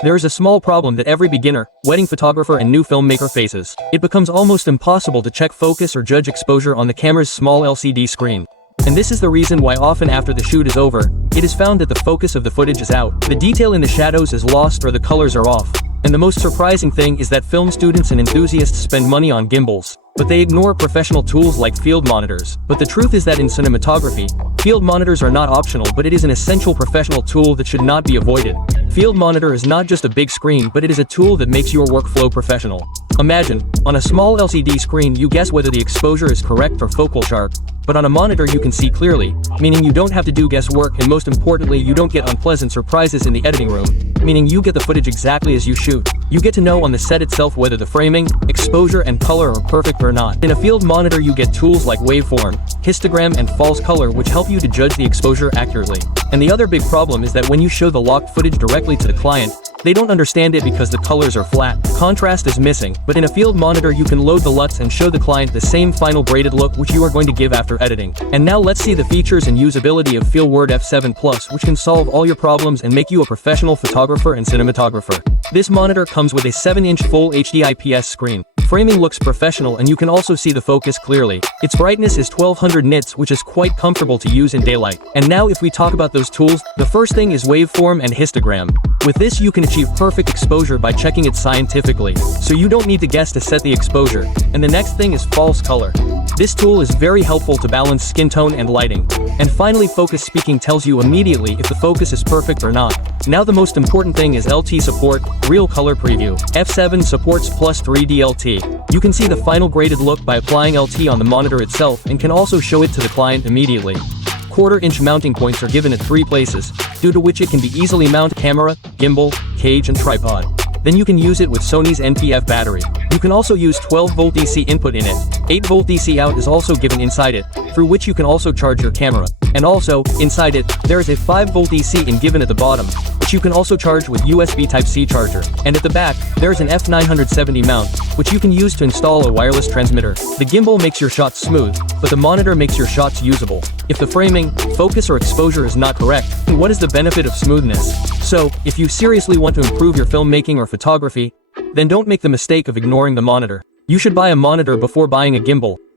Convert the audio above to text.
There is a small problem that every beginner, wedding photographer and new filmmaker faces. It becomes almost impossible to check focus or judge exposure on the camera's small LCD screen. And this is the reason why often after the shoot is over, it is found that the focus of the footage is out, the detail in the shadows is lost or the colors are off. And the most surprising thing is that film students and enthusiasts spend money on gimbals, but they ignore professional tools like field monitors. But the truth is that in cinematography, field monitors are not optional, but it is an essential professional tool that should not be avoided. Field monitor is not just a big screen, but it is a tool that makes your workflow professional. Imagine, on a small LCD screen you guess whether the exposure is correct or focal sharp, but on a monitor you can see clearly, meaning you don't have to do guesswork, and most importantly you don't get unpleasant surprises in the editing room, meaning you get the footage exactly as you shoot. You get to know on the set itself whether the framing, exposure and color are perfect or not. In a field monitor you get tools like waveform, histogram and false color which help you to judge the exposure accurately. And the other big problem is that when you show the locked footage directly to the client, they don't understand it because the colors are flat, contrast is missing, but in a field monitor you can load the LUTs and show the client the same final graded look which you are going to give after editing. And now let's see the features and usability of FEELWORLD F7 PLUS, which can solve all your problems and make you a professional photographer and cinematographer. This monitor comes with a 7-inch full HD IPS screen. Framing looks professional and you can also see the focus clearly. Its brightness is 1200 nits, which is quite comfortable to use in daylight. And now if we talk about those tools, the first thing is waveform and histogram. With this you can achieve perfect exposure by checking it scientifically, so you don't need to guess to set the exposure. And the next thing is false color. This tool is very helpful to balance skin tone and lighting. And finally, focus speaking tells you immediately if the focus is perfect or not. Now the most important thing is LT support, real color preview. F7 supports plus 3D LT. You can see the final graded look by applying LT on the monitor itself and can also show it to the client immediately. Quarter-inch mounting points are given at 3 places, due to which it can be easily mount camera, gimbal, cage and tripod. Then you can use it with Sony's NPF battery. You can also use 12V DC input in it. 8V DC out is also given inside it, through which you can also charge your camera. And also, inside it, there is a 5V DC in given at the bottom, which you can also charge with USB Type-C charger. And at the back, there is an F970 mount, which you can use to install a wireless transmitter. The gimbal makes your shots smooth, but the monitor makes your shots usable. If the framing, focus or exposure is not correct, what is the benefit of smoothness? So, if you seriously want to improve your filmmaking or photography, then don't make the mistake of ignoring the monitor. You should buy a monitor before buying a gimbal.